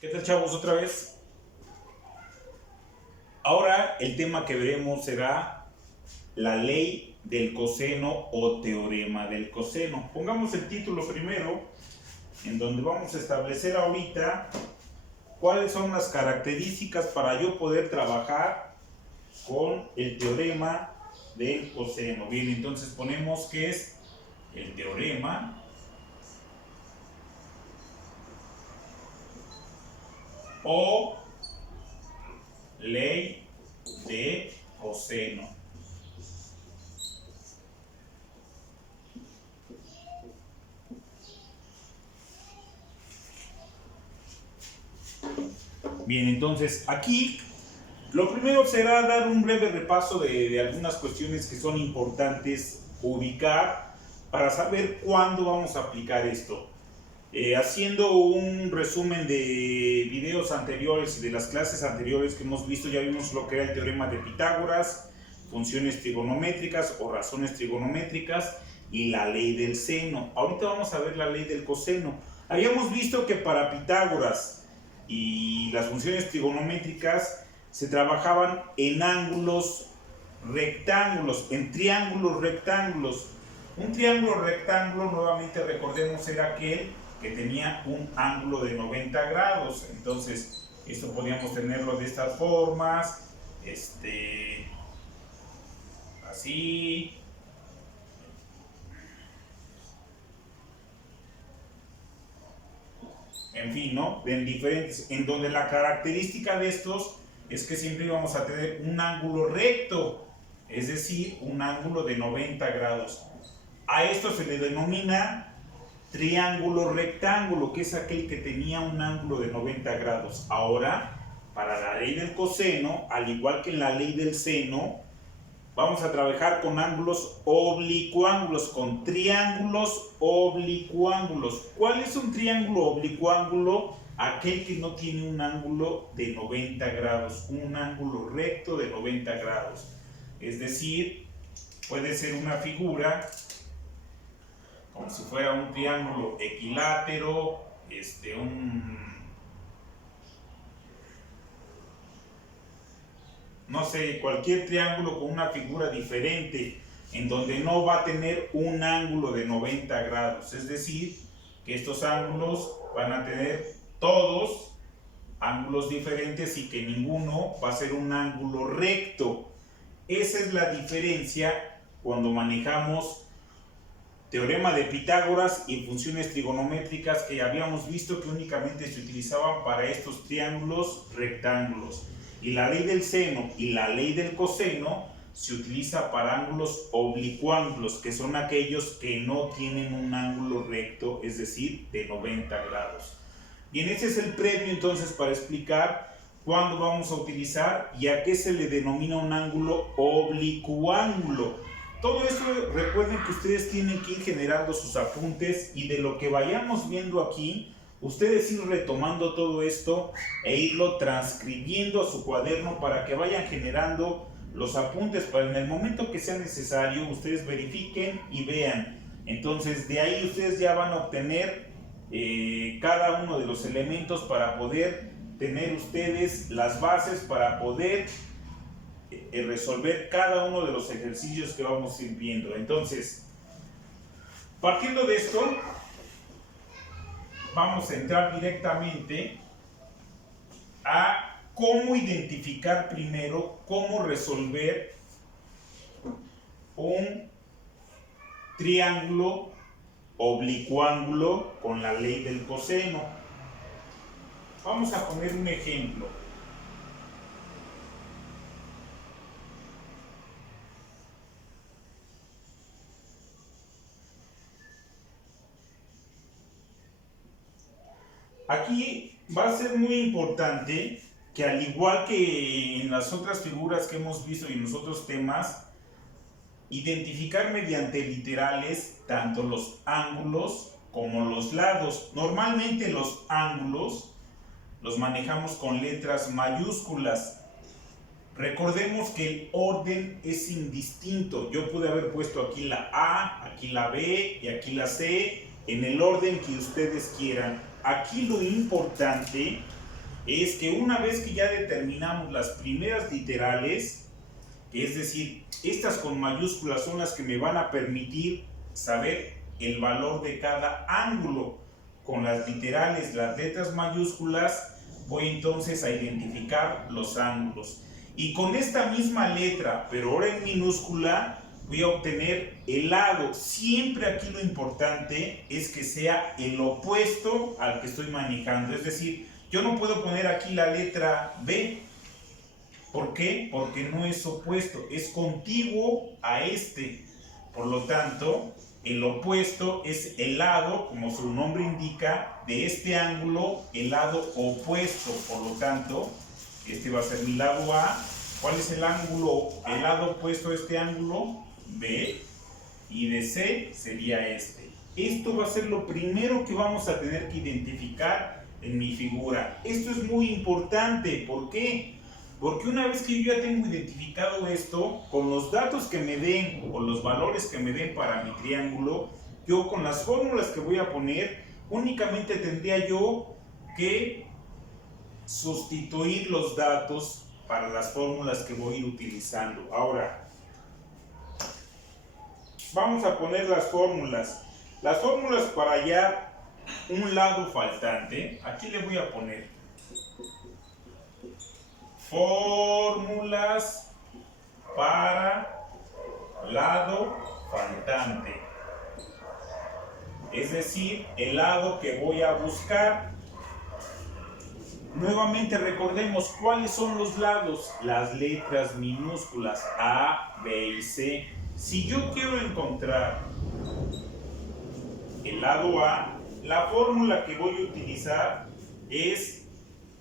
¿Qué tal, chavos? Otra vez. Ahora el tema que veremos será la ley del coseno o teorema del coseno. Pongamos el título primero, en donde vamos a establecer ahorita cuáles son las características para yo poder trabajar con el teorema del coseno. Bien, entonces ponemos que es el teorema o ley de coseno. Bien, entonces aquí lo primero será dar un breve repaso de algunas cuestiones que son importantes ubicar para saber cuándo vamos a aplicar esto. Haciendo un resumen de videos anteriores y de las clases anteriores que hemos visto, ya vimos lo que era el teorema de Pitágoras, funciones trigonométricas o razones trigonométricas y la ley del seno. Ahorita vamos a ver la ley del coseno. Habíamos visto que para Pitágoras y las funciones trigonométricas se trabajaban en ángulos rectángulos, en triángulos rectángulos. Un triángulo rectángulo, nuevamente recordemos, era aquel que tenía un ángulo de 90 grados. Entonces, esto podíamos tenerlo de estas formas, así, en fin, ¿no? En diferentes, en donde la característica de estos es que siempre íbamos a tener un ángulo recto, es decir, un ángulo de 90 grados. A esto se le denomina triángulo rectángulo, que es aquel que tenía un ángulo de 90 grados. Ahora, para la ley del coseno, al igual que en la ley del seno, vamos a trabajar con ángulos oblicuángulos, con triángulos oblicuángulos. ¿Cuál es un triángulo oblicuángulo? Aquel que no tiene un ángulo de 90 grados, un ángulo recto de 90 grados. Es decir, puede ser una figura como si fuera un triángulo equilátero, no sé, cualquier triángulo con una figura diferente, en donde no va a tener un ángulo de 90 grados. Es decir, que estos ángulos van a tener todos ángulos diferentes y que ninguno va a ser un ángulo recto. Esa es la diferencia cuando manejamos teorema de Pitágoras y funciones trigonométricas, que habíamos visto que únicamente se utilizaban para estos triángulos rectángulos. Y la ley del seno y la ley del coseno se utiliza para ángulos oblicuángulos, que son aquellos que no tienen un ángulo recto, es decir, de 90 grados. Bien, ese es el previo entonces para explicar cuándo vamos a utilizar y a qué se le denomina un ángulo oblicuángulo. Todo esto, recuerden que ustedes tienen que ir generando sus apuntes, y de lo que vayamos viendo aquí, ustedes ir retomando todo esto e irlo transcribiendo a su cuaderno para que vayan generando los apuntes para en el momento que sea necesario ustedes verifiquen y vean. Entonces de ahí ustedes ya van a obtener cada uno de los elementos para poder tener ustedes las bases para poder resolver cada uno de los ejercicios que vamos a ir viendo. Entonces, partiendo de esto, vamos a entrar directamente a cómo identificar primero, cómo resolver un triángulo oblicuángulo con la ley del coseno. Vamos a poner un ejemplo. Aquí va a ser muy importante que, al igual que en las otras figuras que hemos visto y en los otros temas, identificar mediante literales tanto los ángulos como los lados. Normalmente los ángulos los manejamos con letras mayúsculas. Recordemos que el orden es indistinto. Yo pude haber puesto aquí la A, aquí la B y aquí la C, en el orden que ustedes quieran. Aquí lo importante es que una vez que ya determinamos las primeras literales, es decir, estas con mayúsculas son las que me van a permitir saber el valor de cada ángulo. Con las literales, las letras mayúsculas, voy entonces a identificar los ángulos. Y con esta misma letra, pero ahora en minúscula, voy a obtener el lado. Siempre aquí lo importante es que sea el opuesto al que estoy manejando. Es decir, yo no puedo poner aquí la letra B. ¿Por qué? Porque no es opuesto, es contiguo a este. Por lo tanto, el opuesto es el lado, como su nombre indica, de este ángulo, el lado opuesto. Por lo tanto, este va a ser mi lado A. ¿Cuál es el ángulo, el lado opuesto a este ángulo? B. Y de C sería este. Esto va a ser lo primero que vamos a tener que identificar en mi figura. Esto es muy importante. ¿Por qué? Porque una vez que yo ya tengo identificado esto, con los datos que me den o los valores que me den para mi triángulo, yo con las fórmulas que voy a poner, únicamente tendría yo que sustituir los datos para las fórmulas que voy a ir utilizando. Ahora, vamos a poner las fórmulas. Las fórmulas para hallar un lado faltante, aquí le voy a poner fórmulas para lado faltante. Es decir, el lado que voy a buscar. Nuevamente recordemos cuáles son los lados, las letras minúsculas A, B y C. Si yo quiero encontrar el lado A, la fórmula que voy a utilizar es,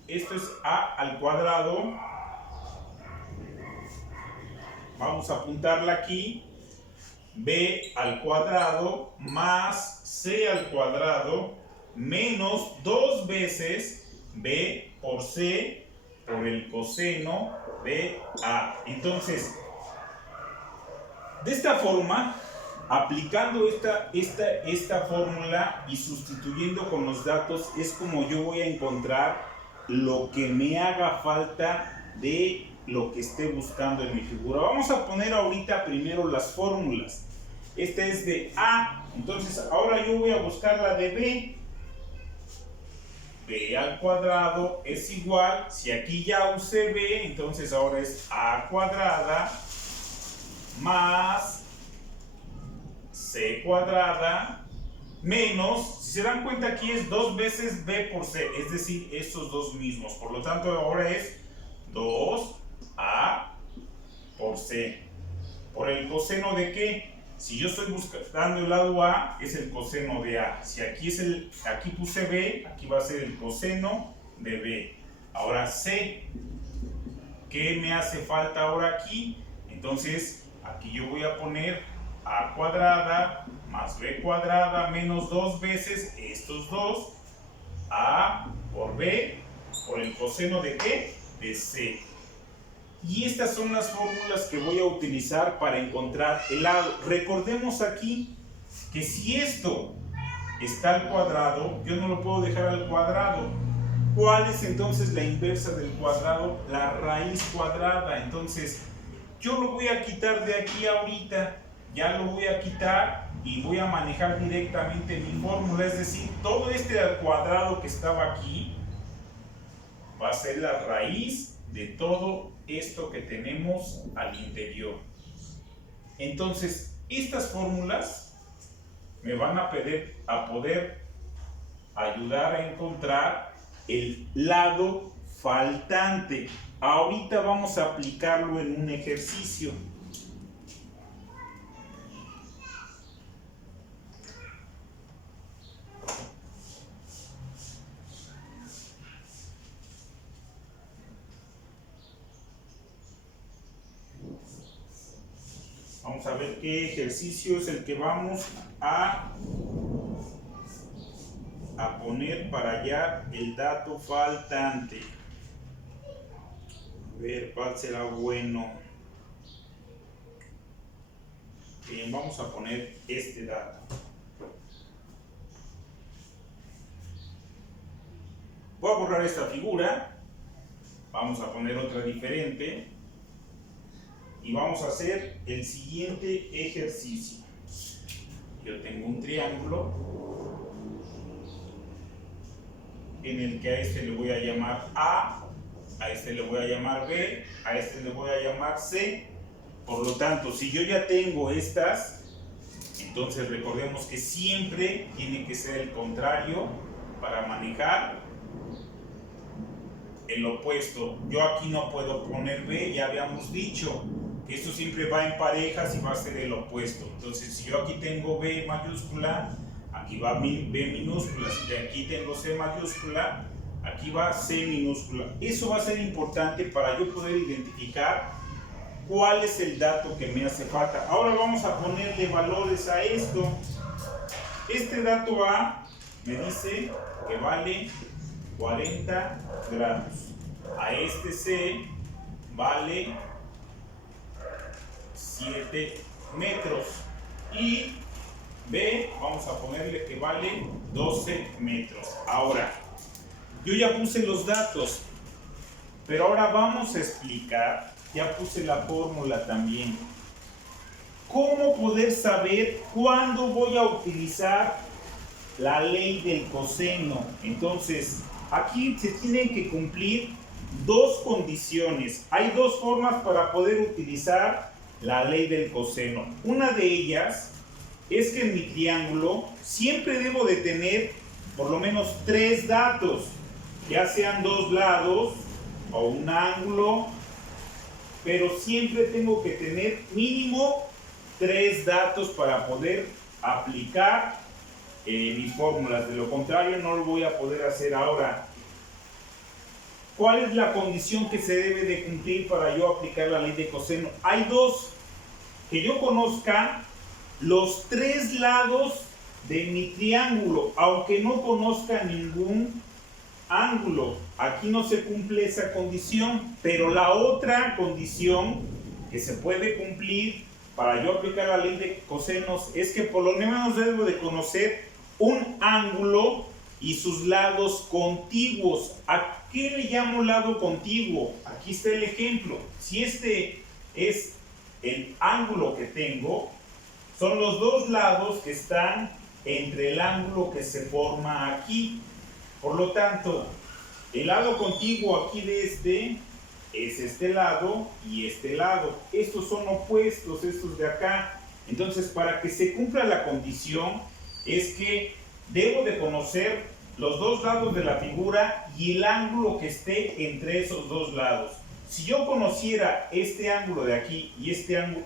esto es A al cuadrado, vamos a apuntarla aquí, B al cuadrado más C al cuadrado menos 2 veces B por C por el coseno de A. Entonces, de esta forma, aplicando esta fórmula y sustituyendo con los datos, es como yo voy a encontrar lo que me haga falta de lo que esté buscando en mi figura. Vamos a poner ahorita primero las fórmulas. Esta es de A, entonces ahora yo voy a buscar la de B. B al cuadrado es igual, si aquí ya usé B, entonces ahora es A cuadrada más C cuadrada menos, si se dan cuenta aquí es 2 veces B por C, es decir, estos dos mismos. Por lo tanto ahora es 2A por C. ¿Por el coseno de qué? Si yo estoy buscando el lado A, es el coseno de A. Si aquí puse B, aquí va a ser el coseno de B. Ahora C. ¿Qué me hace falta ahora aquí? Entonces, aquí yo voy a poner A cuadrada más B cuadrada menos 2 veces estos dos. A por B, por el coseno de ¿qué? De C. Y estas son las fórmulas que voy a utilizar para encontrar el lado. Recordemos aquí que si esto está al cuadrado, yo no lo puedo dejar al cuadrado. ¿Cuál es entonces la inversa del cuadrado? La raíz cuadrada. Entonces, yo lo voy a quitar de aquí ahorita. Ya lo voy a quitar y voy a manejar directamente mi fórmula. Es decir, todo este al cuadrado que estaba aquí va a ser la raíz de todo esto que tenemos al interior. Entonces, estas fórmulas me van a poder ayudar a encontrar el lado faltante. Ahorita vamos a aplicarlo en un ejercicio. Vamos a ver qué ejercicio es el que vamos a poner para hallar el dato faltante. A ver cuál será bueno. Bien, vamos a poner este dato. Voy a borrar esta figura. Vamos a poner otra diferente. Y vamos a hacer el siguiente ejercicio. Yo tengo un triángulo en el que a este le voy a llamar A, a este le voy a llamar B, a este le voy a llamar C. Por lo tanto, si yo ya tengo estas, entonces recordemos que siempre tiene que ser el contrario para manejar el opuesto. Yo aquí no puedo poner B, ya habíamos dicho que esto siempre va en parejas y va a ser el opuesto. Entonces, si yo aquí tengo B mayúscula, aquí va B minúscula. Si aquí tengo C mayúscula, aquí va C minúscula. Eso va a ser importante para yo poder identificar cuál es el dato que me hace falta. Ahora vamos a ponerle valores a esto. Este dato A me dice que vale 40 grados. A este C vale 7 metros. Y B vamos a ponerle que vale 12 metros. Ahora, yo ya puse los datos, pero ahora vamos a explicar, ya puse la fórmula también, cómo poder saber cuándo voy a utilizar la ley del coseno. Entonces, aquí se tienen que cumplir dos condiciones. Hay dos formas para poder utilizar la ley del coseno. Una de ellas es que en mi triángulo siempre debo de tener por lo menos tres datos, ya sean dos lados o un ángulo, pero siempre tengo que tener mínimo tres datos para poder aplicar mis fórmulas. De lo contrario no lo voy a poder hacer. Ahora, ¿cuál es la condición que se debe de cumplir para yo aplicar la ley de coseno? Hay dos: que yo conozca los tres lados de mi triángulo, aunque no conozca ningún ángulo. Aquí no se cumple esa condición, pero la otra condición que se puede cumplir para yo aplicar la ley de cosenos es que por lo menos debo de conocer un ángulo y sus lados contiguos. ¿A qué le llamo lado contiguo? Aquí está el ejemplo. Si este es el ángulo que tengo, son los dos lados que están entre el ángulo que se forma aquí. Por lo tanto, el lado contiguo aquí de este es este lado y este lado. Estos son opuestos, estos de acá. Entonces, para que se cumpla la condición, es que debo de conocer los dos lados de la figura y el ángulo que esté entre esos dos lados. Si yo conociera este ángulo de aquí y este ángulo,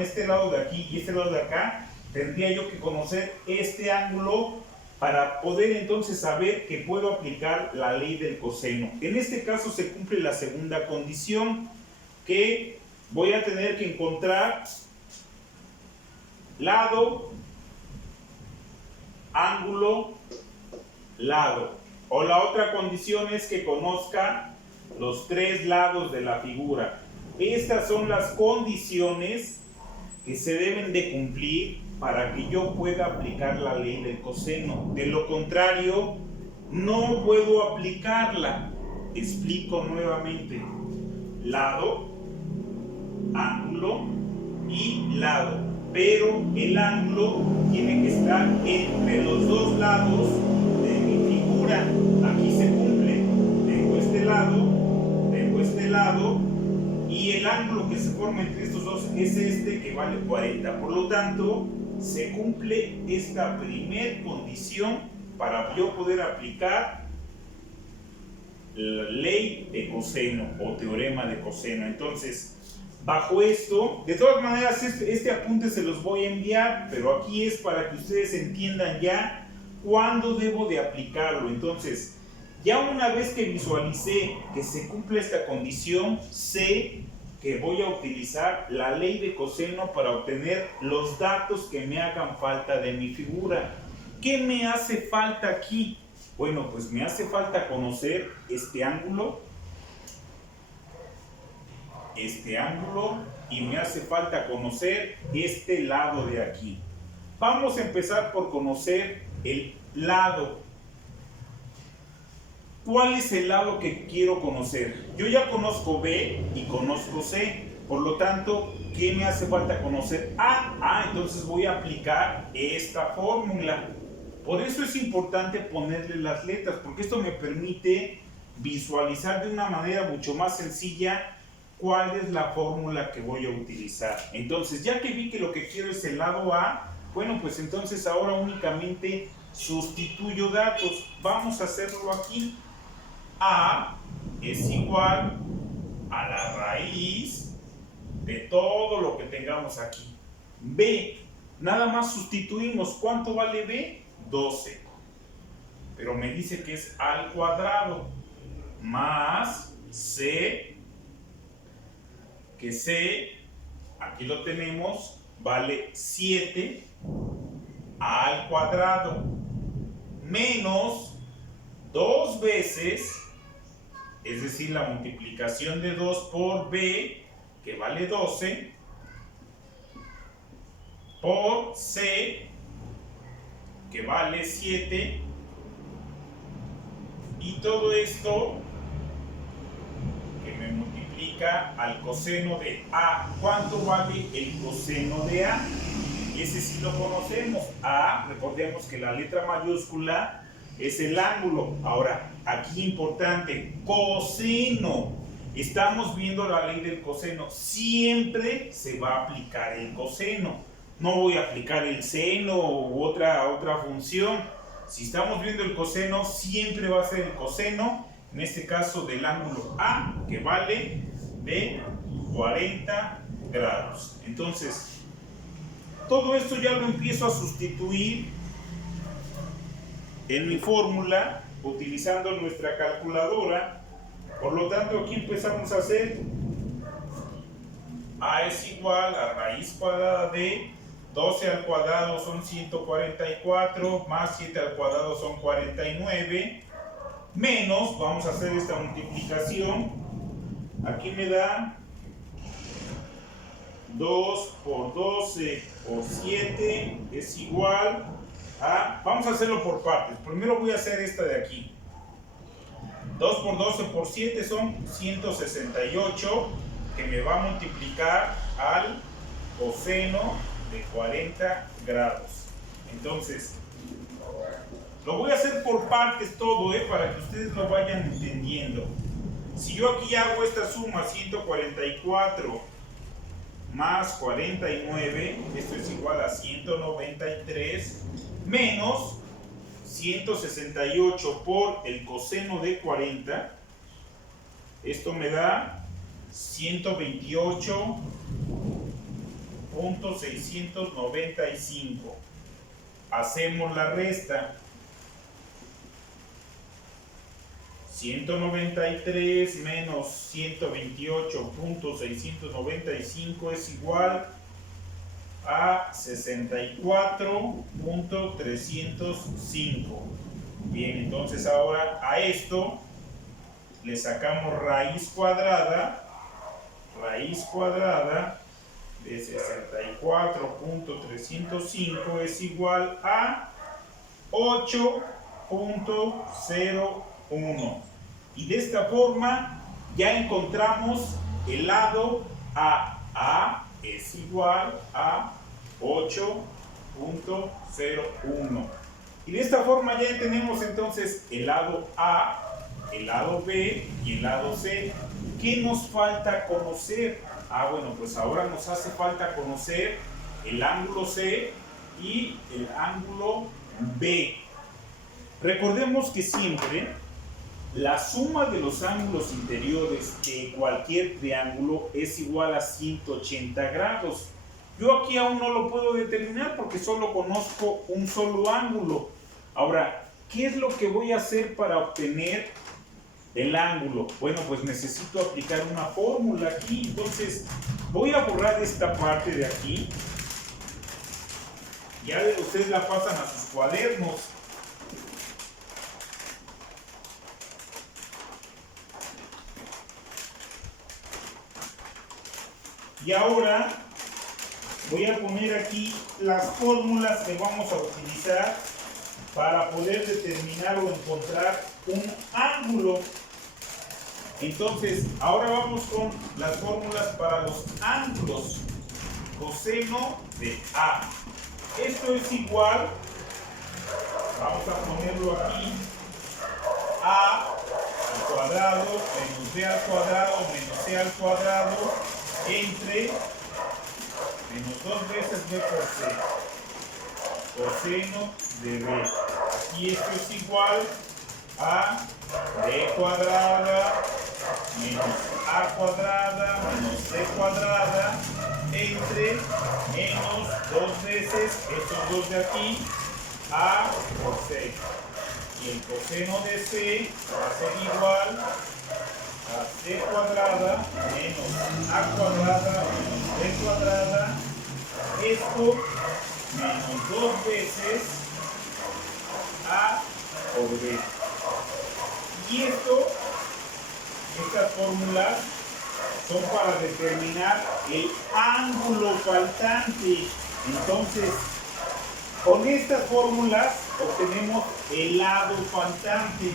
este lado de aquí y este lado de acá, tendría yo que conocer este ángulo para poder entonces saber que puedo aplicar la ley del coseno. En este caso se cumple la segunda condición, que voy a tener que encontrar lado, ángulo, lado. O la otra condición es que conozca los tres lados de la figura. Estas son las condiciones que se deben de cumplir para que yo pueda aplicar la ley del coseno. De lo contrario, no puedo aplicarla. Explico nuevamente: lado, ángulo y lado. Pero el ángulo tiene que estar entre los dos lados de mi figura. Aquí se cumple. Tengo este lado, y el ángulo que se forma entre estos dos es este, que vale 40. Por lo tanto, se cumple esta primer condición para yo poder aplicar la ley de coseno o teorema de coseno. Entonces, bajo esto, de todas maneras este apunte se los voy a enviar, pero aquí es para que ustedes entiendan ya cuándo debo de aplicarlo. Entonces, ya una vez que visualicé que se cumple esta condición, sé que voy a utilizar la ley de coseno para obtener los datos que me hagan falta de mi figura. ¿Qué me hace falta aquí? Bueno, pues me hace falta conocer este ángulo, y me hace falta conocer este lado de aquí. Vamos a empezar por conocer el lado. ¿Cuál es el lado que quiero conocer? Yo ya conozco B y conozco C. Por lo tanto, ¿qué me hace falta conocer? Entonces voy a aplicar esta fórmula. Por eso es importante ponerle las letras, porque esto me permite visualizar de una manera mucho más sencilla cuál es la fórmula que voy a utilizar. Entonces, ya que vi que lo que quiero es el lado A, bueno, pues entonces ahora únicamente sustituyo datos. Vamos a hacerlo aquí. A es igual a la raíz de todo lo que tengamos aquí. B, nada más sustituimos. ¿Cuánto vale B? 12. Pero me dice que es al cuadrado más C, que C, aquí lo tenemos, vale 7 al cuadrado menos 2 veces, es decir, la multiplicación de 2 por B, que vale 12, por C, que vale 7, y todo esto que me multiplica al coseno de A. ¿Cuánto vale el coseno de A? Ese sí lo conocemos. A, recordemos que la letra mayúscula es el ángulo. Ahora, aquí importante, coseno. Estamos viendo la ley del coseno. Siempre se va a aplicar el coseno. No voy a aplicar el seno u otra función. Si estamos viendo el coseno, siempre va a ser el coseno, en este caso del ángulo A, que vale de 40 grados. Entonces, todo esto ya lo empiezo a sustituir en mi fórmula, utilizando nuestra calculadora. Por lo tanto, aquí empezamos a hacer A es igual a raíz cuadrada de 12 al cuadrado son 144, más 7 al cuadrado son 49, menos, vamos a hacer esta multiplicación, aquí me da 2 por 12 por 7 es igual a, vamos a hacerlo por partes, primero voy a hacer esta de aquí, 2 por 12 por 7 son 168, que me va a multiplicar al coseno de 40 grados. Entonces, lo voy a hacer por partes todo, para que ustedes lo vayan entendiendo. Si yo aquí hago esta suma, 144 más 49, esto es igual a 193, menos 168 por el coseno de 40, esto me da 128.695. Hacemos la resta. 193 menos 128.695 es igual a 64.305. Bien, entonces ahora a esto le sacamos raíz cuadrada de 64.305 es igual a 8.01. Y de esta forma ya encontramos el lado A. A es igual a 8.01. Y de esta forma ya tenemos entonces el lado A, el lado B y el lado C. ¿Qué nos falta conocer? Bueno, pues ahora nos hace falta conocer el ángulo C y el ángulo B. Recordemos que siempre la suma de los ángulos interiores de cualquier triángulo es igual a 180 grados. Yo aquí aún no lo puedo determinar porque solo conozco un solo ángulo. Ahora, ¿qué es lo que voy a hacer para obtener el ángulo? Bueno, pues necesito aplicar una fórmula aquí. Entonces, voy a borrar esta parte de aquí. Ya ustedes la pasan a sus cuadernos. Y ahora voy a poner aquí las fórmulas que vamos a utilizar para poder determinar o encontrar un ángulo. Entonces, ahora vamos con las fórmulas para los ángulos. Coseno de A. Esto es igual, vamos a ponerlo aquí, A al cuadrado menos B al cuadrado menos C al cuadrado entre menos 2 veces B por C. Coseno de B. Y esto es igual a B cuadrada menos A cuadrada menos C cuadrada entre menos 2 veces estos dos de aquí, A por C. Y el coseno de C va a ser igual a C cuadrada menos A cuadrada menos B cuadrada. Esto menos 2 veces A por B. Y estas fórmulas son para determinar el ángulo faltante. Entonces, con estas fórmulas obtenemos el lado faltante.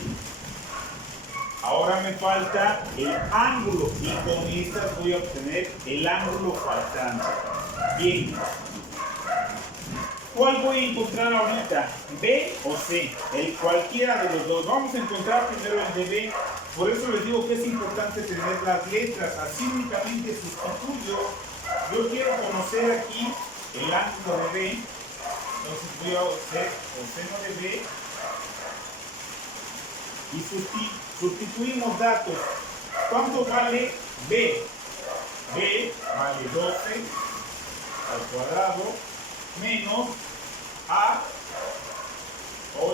Ahora me falta el ángulo y con estas voy a obtener el ángulo faltante. Bien. ¿Cuál voy a encontrar ahorita? ¿B o C? Cualquiera de los dos. Vamos a encontrar primero el de B. Por eso les digo que es importante tener las letras. Así únicamente sustituyo. Yo quiero conocer aquí el ángulo de B. Entonces voy a hacer coseno de B. Y sustituimos datos. ¿Cuánto vale B? B vale 12 al cuadrado menos A 8.01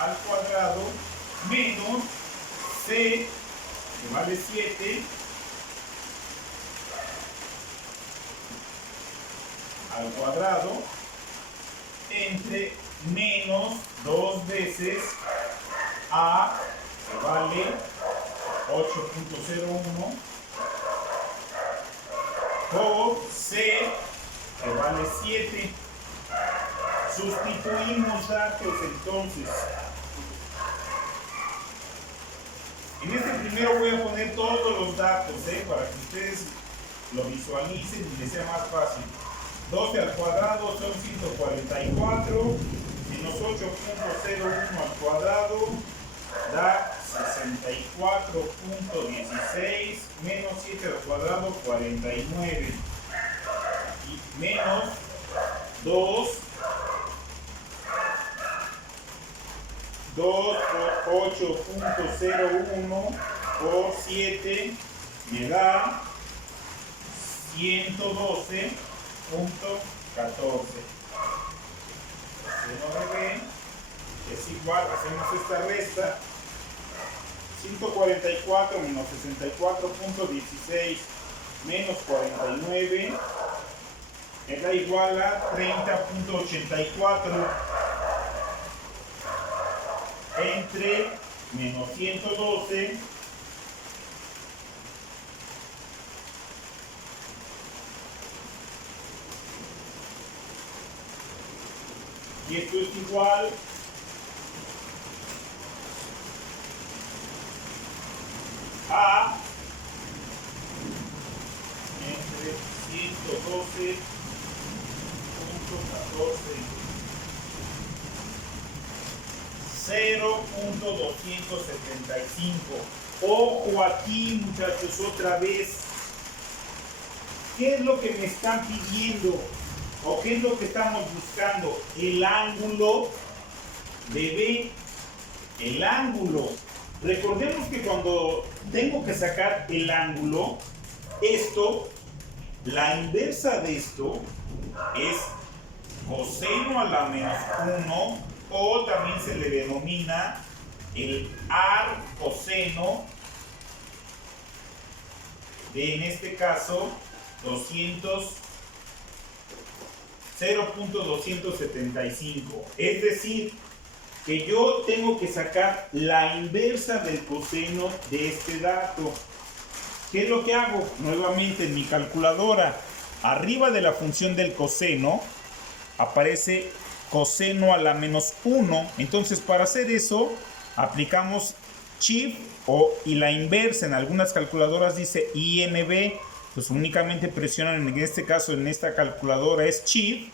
al cuadrado menos C, que vale 7, al cuadrado entre menos 2 veces A, que vale 8.01 por C, que vale 7. Sustituimos datos entonces. En este primero voy a poner todos los datos, para que ustedes lo visualicen y les sea más fácil. 12 al cuadrado son 144, menos 8.01 al cuadrado da 64.16, menos 7 al cuadrado 49, y menos 2 por 8.01 por 7 me da 112.14. Coseno de B es igual, hacemos esta resta, 144 menos 64.16 menos 49 me da igual a 30.84 entre menos 112 y esto es igual a entre 112.14. $0.275. Ojo aquí, muchachos, otra vez. ¿Qué es lo que me están pidiendo? ¿O qué es lo que estamos buscando? El ángulo de B. El ángulo. Recordemos que cuando tengo que sacar el ángulo, la inversa de esto es coseno a la menos 1, o también se le denomina el arcoseno de, en este caso, 0.275. Es decir, que yo tengo que sacar la inversa del coseno de este dato. ¿Qué es lo que hago? Nuevamente en mi calculadora, arriba de la función del coseno aparece coseno a la menos 1. Entonces, para hacer eso, aplicamos Shift y la inversa. En algunas calculadoras dice INV. Pues únicamente presionan, en este caso, en esta calculadora es Shift,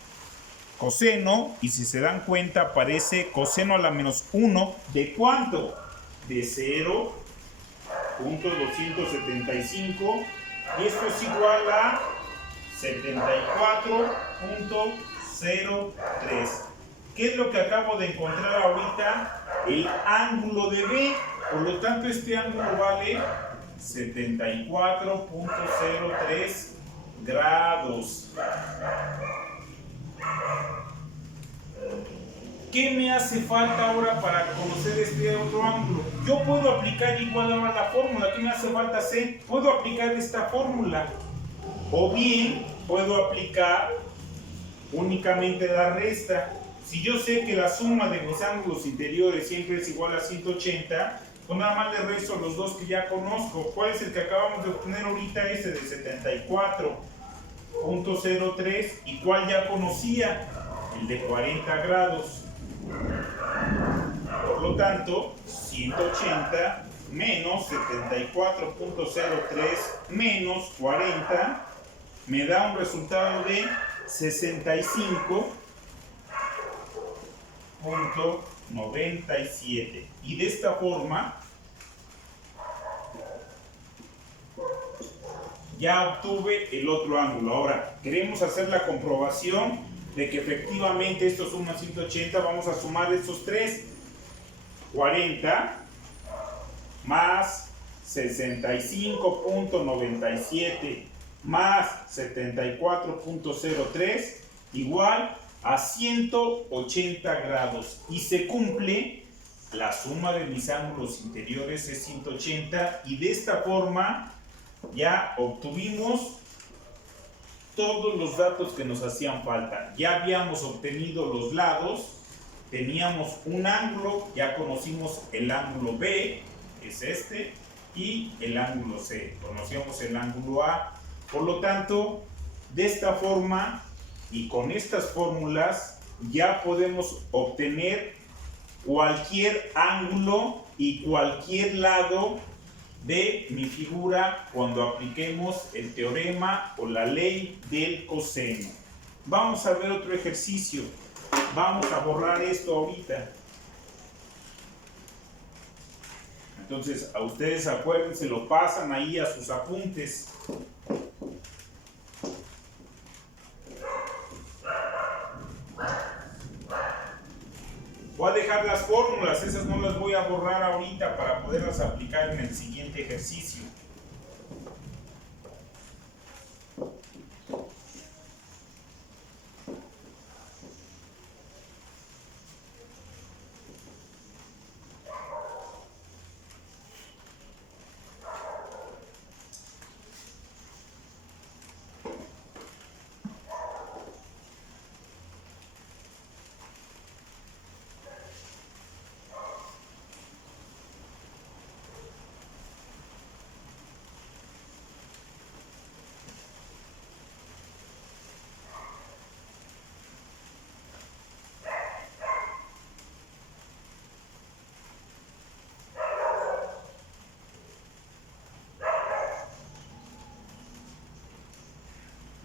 coseno, y si se dan cuenta aparece coseno a la menos 1. ¿De cuánto? De 0.275, y esto es igual a 74.03. ¿Qué es lo que acabo de encontrar ahorita? El ángulo de B. Por lo tanto, este ángulo vale 74.03 grados. ¿Qué me hace falta ahora para conocer este otro ángulo? Yo puedo aplicar igual ahora la fórmula. ¿Qué me hace falta hacer? Puedo aplicar esta fórmula. O bien puedo aplicar únicamente la resta. Si yo sé que la suma de mis ángulos interiores siempre es igual a 180, pues nada más le resto los dos que ya conozco. ¿Cuál es el que acabamos de obtener ahorita? Este de 74.03. ¿Y cuál ya conocía? El de 40 grados. Por lo tanto, 180 menos 74.03 menos 40 me da un resultado de 65.97. Y de esta forma ya obtuve el otro ángulo. Ahora queremos hacer la comprobación de que efectivamente esto suma 180. Vamos a sumar estos tres: 40 más 65.97 más 74.03 igual a 180 grados, y se cumple. La suma de mis ángulos interiores es 180, y de esta forma ya obtuvimos todos los datos que nos hacían falta. Ya habíamos obtenido los lados, teníamos un ángulo, ya conocimos el ángulo B, es este, y el ángulo C, conocíamos el ángulo A. Por lo tanto, de esta forma y con estas fórmulas ya podemos obtener cualquier ángulo y cualquier lado de mi figura cuando apliquemos el teorema o la ley del coseno. Vamos a ver otro ejercicio. Vamos a borrar esto ahorita. Entonces, a ustedes acuérdense, lo pasan ahí a sus apuntes. Voy a dejar las fórmulas, esas no las voy a borrar ahorita para poderlas aplicar en el siguiente ejercicio.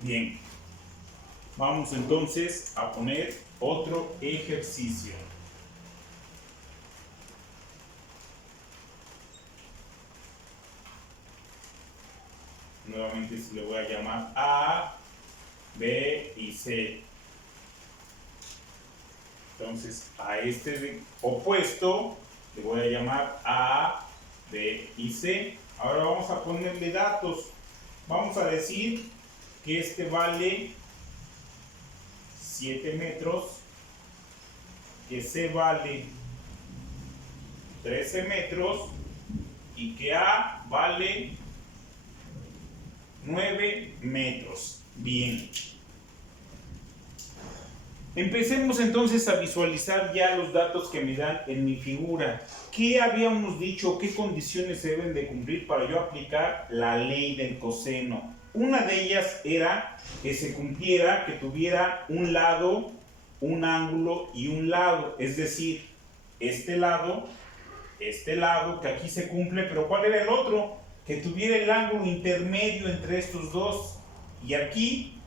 Bien, vamos entonces a poner otro ejercicio. Nuevamente se le voy a llamar A, B y C. Entonces a este opuesto le voy a llamar A, B y C. Ahora vamos a ponerle datos. Vamos a decir que este vale 7 metros, que C vale 13 metros y que A vale 9 metros. Bien. Empecemos entonces a visualizar ya los datos que me dan en mi figura. ¿Qué habíamos dicho? ¿Qué condiciones se deben de cumplir para yo aplicar la ley del coseno? Una de ellas era que se cumpliera, que tuviera un lado un ángulo y un lado, es decir, este lado, que aquí se cumple, pero ¿cuál era el otro? Que tuviera el ángulo intermedio entre estos dos. Y aquí,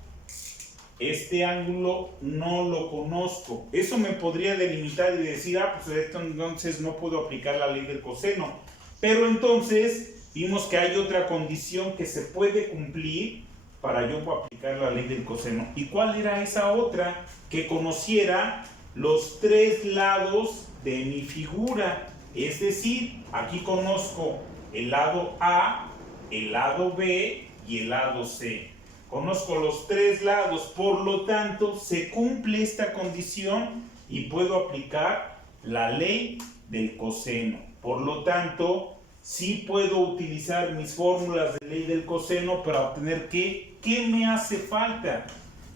este ángulo no lo conozco. Eso me podría delimitar y decir, pues esto entonces no puedo aplicar la ley del coseno. Pero entonces vimos que hay otra condición que se puede cumplir para yo aplicar la ley del coseno. ¿Y cuál era esa otra? Que conociera los tres lados de mi figura. Es decir, aquí conozco el lado A, el lado B y el lado C. Conozco los tres lados, por lo tanto, se cumple esta condición y puedo aplicar la ley del coseno. Por lo tanto, sí puedo utilizar mis fórmulas de ley del coseno para obtener ¿qué me hace falta?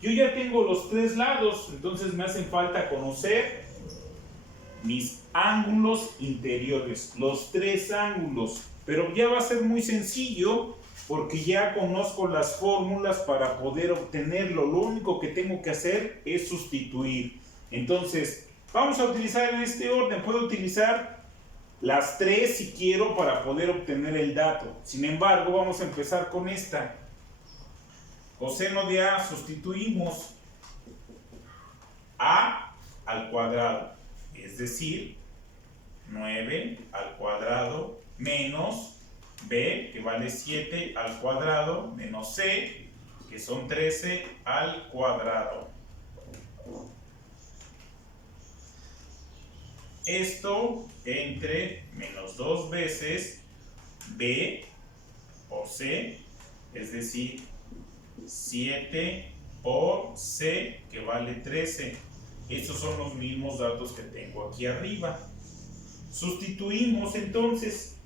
Yo ya tengo los tres lados, entonces me hacen falta conocer mis ángulos interiores, los tres ángulos. Pero ya va a ser muy sencillo porque ya conozco las fórmulas para poder obtenerlo. Lo único que tengo que hacer es sustituir. Entonces, vamos a utilizar en este orden. Puedo utilizar las tres si quiero para poder obtener el dato. Sin embargo, vamos a empezar con esta. Coseno de A, sustituimos A al cuadrado, es decir, 9 al cuadrado menos B, que vale 7 al cuadrado, menos C, que son 13 al cuadrado. Esto entre menos 2 veces B por C, es decir, 7 por C, que vale 13. Estos son los mismos datos que tengo aquí arriba. Sustituimos entonces.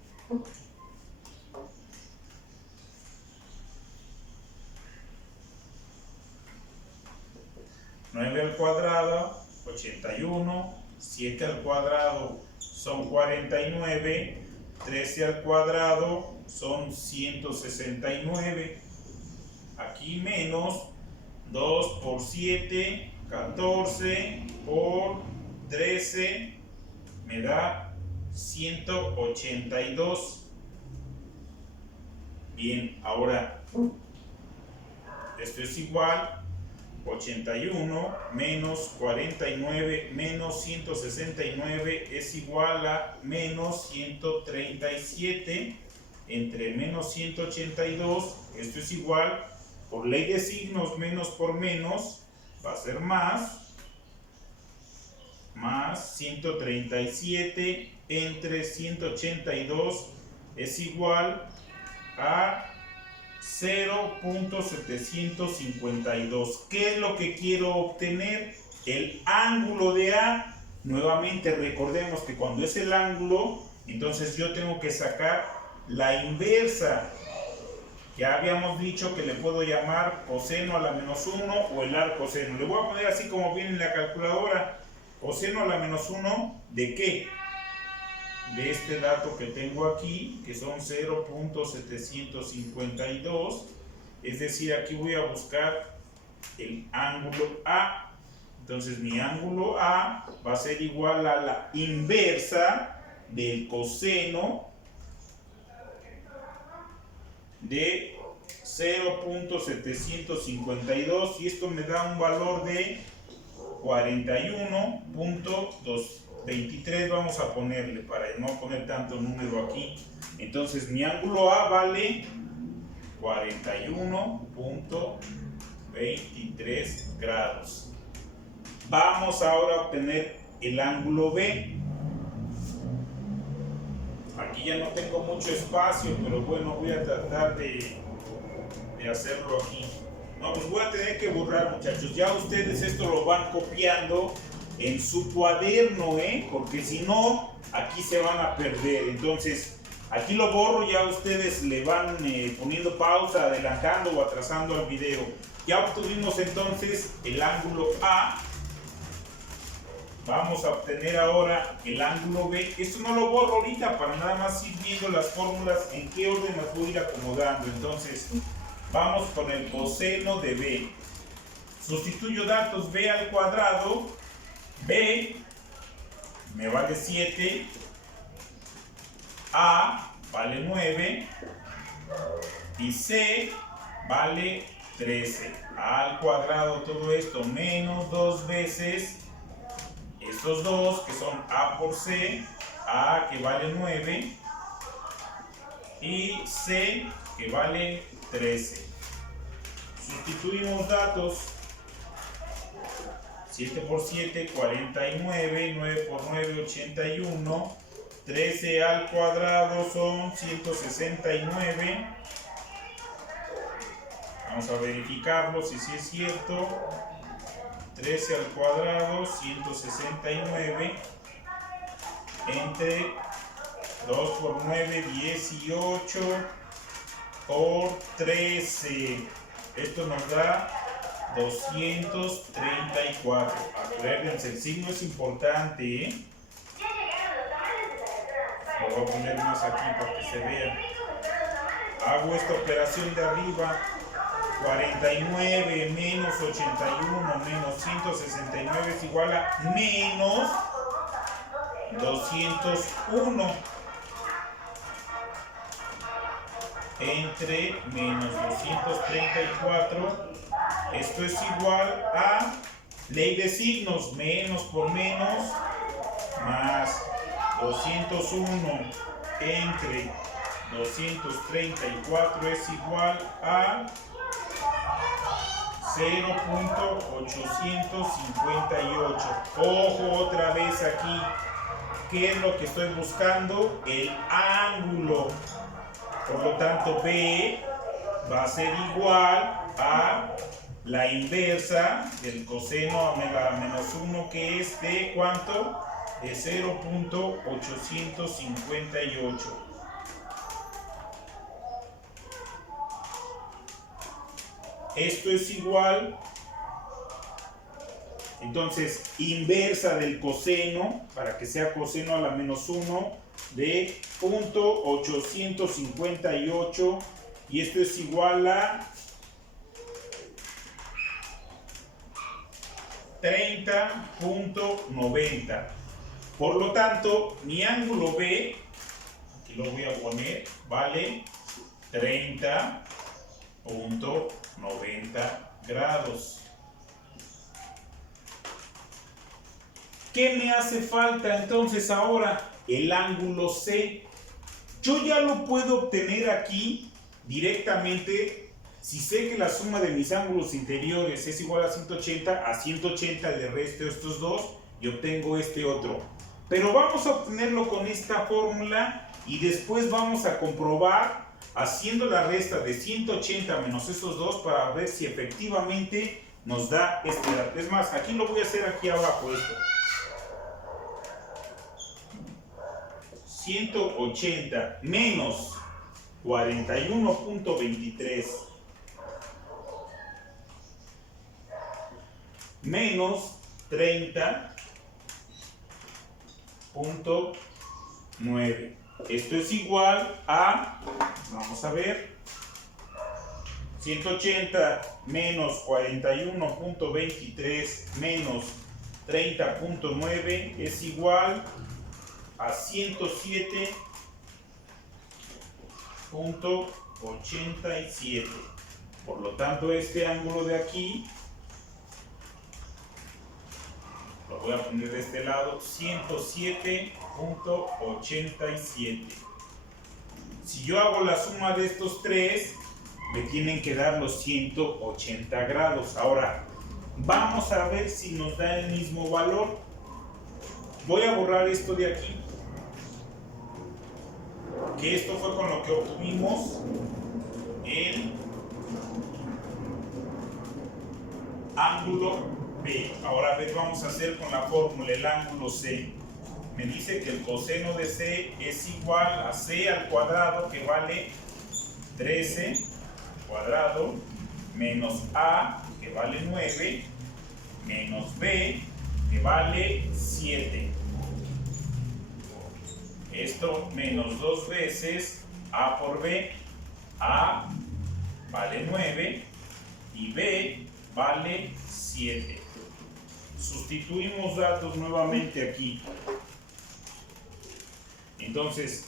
9 al cuadrado, 81, 7 al cuadrado son 49, 13 al cuadrado son 169. Aquí menos 2 por 7, 14 por 13 me da 182. Bien, ahora esto es igual 81 menos 49 menos 169 es igual a menos 137. Entre menos 182, esto es igual, por ley de signos, menos por menos va a ser más 137 entre 182 es igual a 0.752. ¿Qué es lo que quiero obtener? El ángulo de A. Nuevamente recordemos que cuando es el ángulo, entonces yo tengo que sacar la inversa. Ya habíamos dicho que le puedo llamar coseno a la menos 1 o el arcoseno. Le voy a poner así como viene en la calculadora. Coseno a la menos 1 ¿de qué? De este dato que tengo aquí, que son 0.752, es decir, aquí voy a buscar el ángulo A. Entonces mi ángulo A va a ser igual a la inversa del coseno de 0.752 y esto me da un valor de 41.23. Vamos a ponerle para no poner tanto número aquí. Entonces mi ángulo A vale 41.23 grados. Vamos ahora a obtener el ángulo B. Aquí ya no tengo mucho espacio, pero bueno, voy a tratar de hacerlo aquí. No, pues voy a tener que borrar, muchachos. Ya ustedes esto lo van copiando en su cuaderno, porque si no, aquí se van a perder. Entonces, aquí lo borro, ya ustedes le van poniendo pausa, adelantando o atrasando al video. Ya obtuvimos entonces el ángulo A. Vamos a obtener ahora el ángulo B. Esto no lo borro ahorita para nada más ir viendo las fórmulas en qué orden las voy a ir acomodando. Entonces, vamos con el coseno de B. Sustituyo datos B al cuadrado B me vale 7, A vale 9 y C vale 13. A al cuadrado todo esto menos 2 veces estos dos que son A por C, A que vale 9 y C que vale 13. Sustituimos datos. 7 por 7, 49, 9 por 9, 81, 13 al cuadrado son 169. Vamos a verificarlo si sí es cierto. 13 al cuadrado, 169, entre 2 por 9, 18, por 13. Esto nos da 234. Acuérdense, el signo es importante, ¿eh? Lo voy a poner más aquí para que se vea. Hago esta operación de arriba. 49 menos 81 menos 169 es igual a menos 201 entre menos 234. Esto es igual a ley de signos, menos por menos más 201 entre 234 es igual a 0.858. Ojo otra vez aquí. ¿Qué es lo que estoy buscando? El ángulo. Por lo tanto, B va a ser igual a la inversa del coseno a menos 1, que es de ¿cuánto? De 0.858. Esto es igual, entonces, inversa del coseno, para que sea coseno a la menos 1, de 0.858, y esto es igual a 30.90. Por lo tanto, mi ángulo B, aquí lo voy a poner, vale 30.90 grados. ¿Qué me hace falta entonces ahora? El ángulo C. Yo ya lo puedo obtener aquí directamente si sé que la suma de mis ángulos interiores es igual a 180 le resto estos dos y obtengo este otro. Pero vamos a obtenerlo con esta fórmula y después vamos a comprobar haciendo la resta de 180 menos esos dos para ver si efectivamente nos da este dato. Es más, aquí lo voy a hacer aquí abajo esto. 180 menos 41.23 menos 30.9. Esto es igual a, vamos a ver, 180 menos 41.23 menos 30.9 es igual a 107.87. Por lo tanto, este ángulo de aquí lo voy a poner de este lado, 107.87. Si yo hago la suma de estos tres, me tienen que dar los 180 grados. Ahora, vamos a ver si nos da el mismo valor. Voy a borrar esto de aquí, que esto fue con lo que obtuvimos el ángulo B. Ahora vamos a hacer con la fórmula el ángulo C. Me dice que el coseno de C es igual a C al cuadrado, que vale 13 cuadrado, menos A, que vale 9, menos B, que vale 7. Esto menos 2 veces A por B. A vale 9 y B vale 7. sustituimos datos nuevamente aquí. Entonces,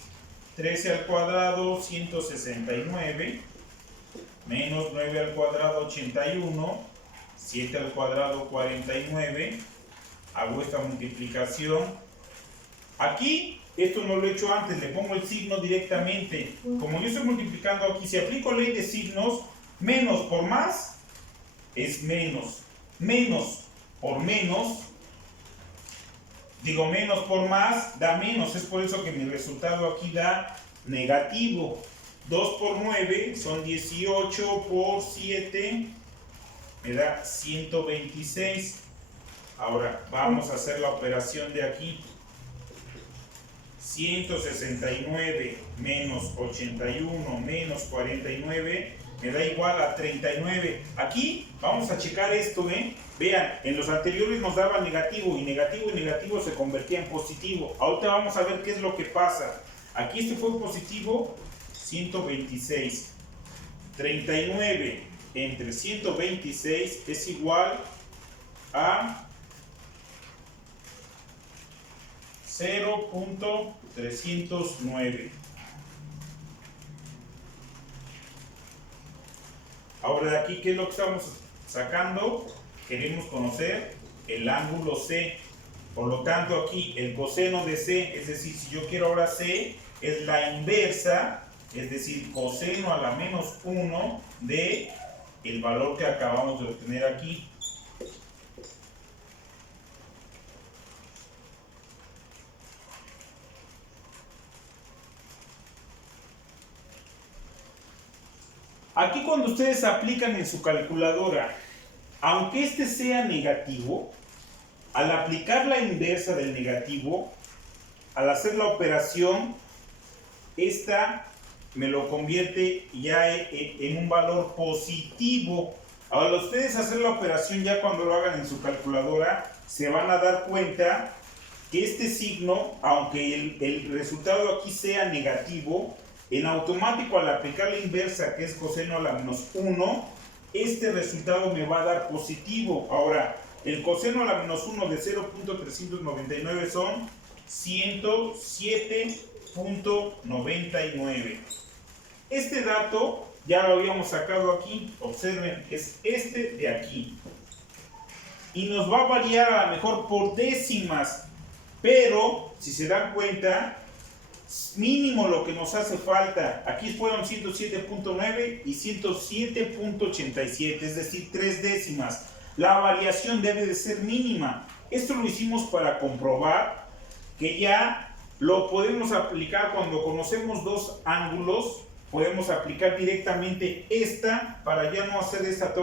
13 al cuadrado, 169, menos 9 al cuadrado, 81, 7 al cuadrado, 49, hago esta multiplicación. Aquí, esto no lo he hecho antes, le pongo el signo directamente. Como yo estoy multiplicando aquí, si aplico ley de signos, menos por más es menos. Menos por menos, digo menos por más, da menos. Es por eso que mi resultado aquí da negativo. 2 por 9 son 18, por 7 me da 126. Ahora vamos a hacer la operación de aquí. 169 menos 81 menos 49 me da igual a 39. Aquí vamos a checar esto, vean, en los anteriores nos daba negativo y negativo se convertía en positivo. Ahorita vamos a ver qué es lo que pasa. Aquí este fue positivo, 126. 39 entre 126 es igual a 0.309. Ahora de aquí, ¿qué es lo que estamos sacando? Queremos conocer el ángulo C. Por lo tanto, aquí el coseno de C, es decir, si yo quiero ahora C, es la inversa, es decir, coseno a la menos 1 de el valor que acabamos de obtener aquí. Aquí cuando ustedes aplican en su calculadora, aunque este sea negativo, al aplicar la inversa del negativo, al hacer la operación, esta me lo convierte ya en un valor positivo. Ahora ustedes hacer la operación ya cuando lo hagan en su calculadora, se van a dar cuenta que este signo, aunque el resultado aquí sea negativo, en automático al aplicar la inversa, que es coseno a la menos 1, este resultado me va a dar positivo. Ahora, el coseno a la menos 1 de 0.399 son 107.99. Este dato ya lo habíamos sacado aquí, observen, es este de aquí. Y nos va a variar a lo mejor por décimas, pero si se dan cuenta, mínimo lo que nos hace falta, aquí fueron 107.9 y 107.87, es decir, 3 décimas. La variación debe de ser mínima. Esto lo hicimos para comprobar que ya lo podemos aplicar cuando conocemos dos ángulos. Podemos aplicar directamente esta para ya no hacer esta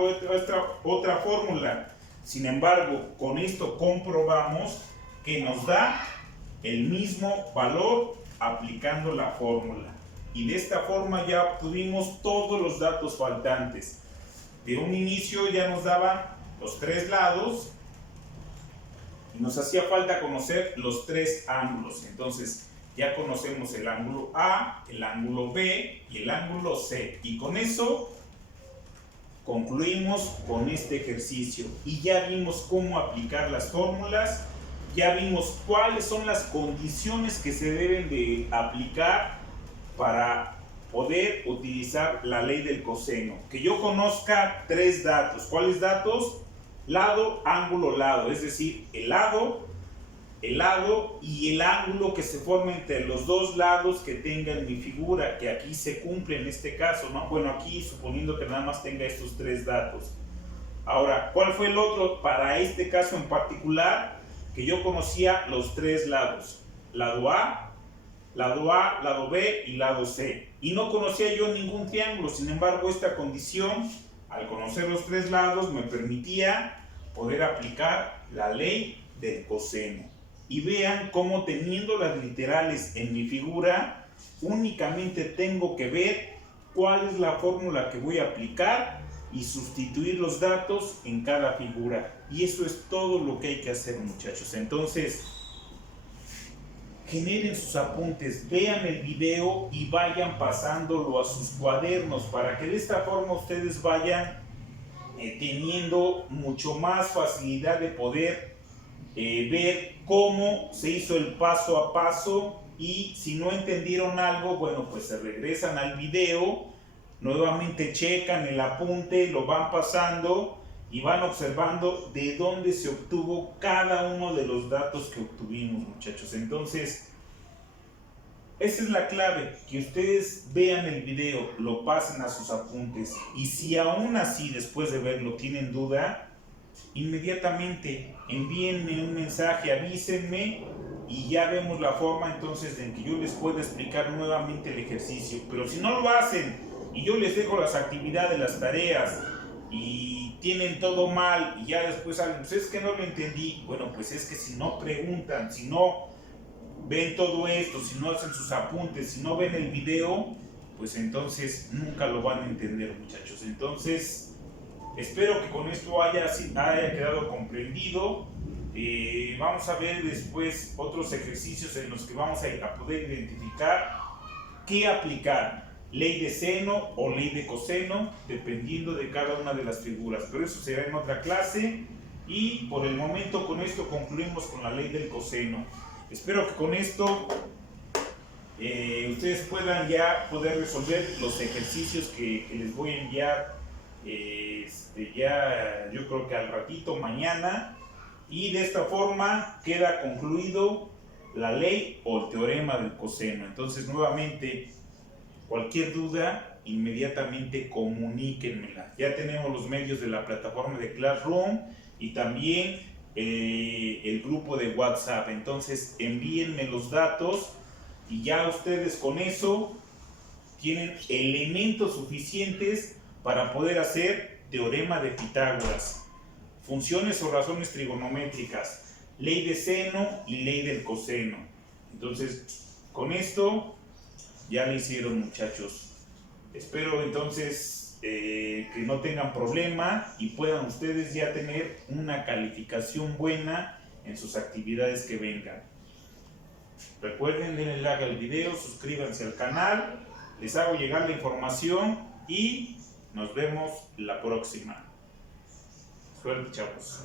otra fórmula. Sin embargo, con esto comprobamos que nos da el mismo valor aplicando la fórmula. Y de esta forma ya obtuvimos todos los datos faltantes. De un inicio ya nos daban los tres lados y nos hacía falta conocer los tres ángulos. Entonces ya conocemos el ángulo A, el ángulo B y el ángulo C. Y con eso concluimos con este ejercicio. Y ya vimos cómo aplicar las fórmulas. Ya vimos cuáles son las condiciones que se deben de aplicar para poder utilizar la ley del coseno. Que yo conozca tres datos. ¿Cuáles datos? Lado, ángulo, lado. Es decir, el lado y el ángulo que se forma entre los dos lados que tenga en mi figura, que aquí se cumple en este caso, ¿no? Bueno, aquí suponiendo que nada más tenga estos tres datos. Ahora, ¿cuál fue el otro para este caso en particular? Que yo conocía los tres lados, lado A, lado B y lado C. Y no conocía yo ningún triángulo. Sin embargo, esta condición, al conocer los tres lados, me permitía poder aplicar la ley del coseno. Y vean cómo teniendo las literales en mi figura, únicamente tengo que ver cuál es la fórmula que voy a aplicar y sustituir los datos en cada figura. Y eso es todo lo que hay que hacer, muchachos. Entonces, generen sus apuntes, vean el video y vayan pasándolo a sus cuadernos para que de esta forma ustedes vayan teniendo mucho más facilidad de poder ver cómo se hizo el paso a paso, y si no entendieron algo, bueno, pues se regresan al video, nuevamente checan el apunte, lo van pasando y van observando de dónde se obtuvo cada uno de los datos que obtuvimos, muchachos. Entonces, esa es la clave, que ustedes vean el video, lo pasen a sus apuntes, y si aún así después de verlo tienen duda, inmediatamente envíenme un mensaje, avísenme, y ya vemos la forma entonces en que yo les pueda explicar nuevamente el ejercicio. Pero si no lo hacen y yo les dejo las actividades, las tareas, y tienen todo mal y ya después salen, pues es que no lo entendí. Bueno, pues es que si no preguntan, si no ven todo esto, si no hacen sus apuntes, si no ven el video, pues entonces nunca lo van a entender, muchachos. Entonces, espero que con esto haya quedado comprendido. Vamos a ver después otros ejercicios en los que vamos a poder identificar qué aplicar, ley de seno o ley de coseno, dependiendo de cada una de las figuras, pero eso será en otra clase. Y por el momento con esto concluimos con la ley del coseno. Espero que con esto ustedes puedan ya poder resolver los ejercicios que les voy a enviar, ya yo creo que al ratito, mañana. Y de esta forma queda concluido la ley o el teorema del coseno. Entonces, nuevamente, cualquier duda, inmediatamente comuníquenmela. Ya tenemos los medios de la plataforma de Classroom y también el grupo de WhatsApp. Entonces, envíenme los datos y ya ustedes con eso tienen elementos suficientes para poder hacer teorema de Pitágoras, funciones o razones trigonométricas, ley de seno y ley del coseno. Entonces, con esto ya lo hicieron, muchachos. Espero entonces que no tengan problema y puedan ustedes ya tener una calificación buena en sus actividades que vengan. Recuerden, denle like al video, suscríbanse al canal, les hago llegar la información y nos vemos la próxima. Suerte, chavos.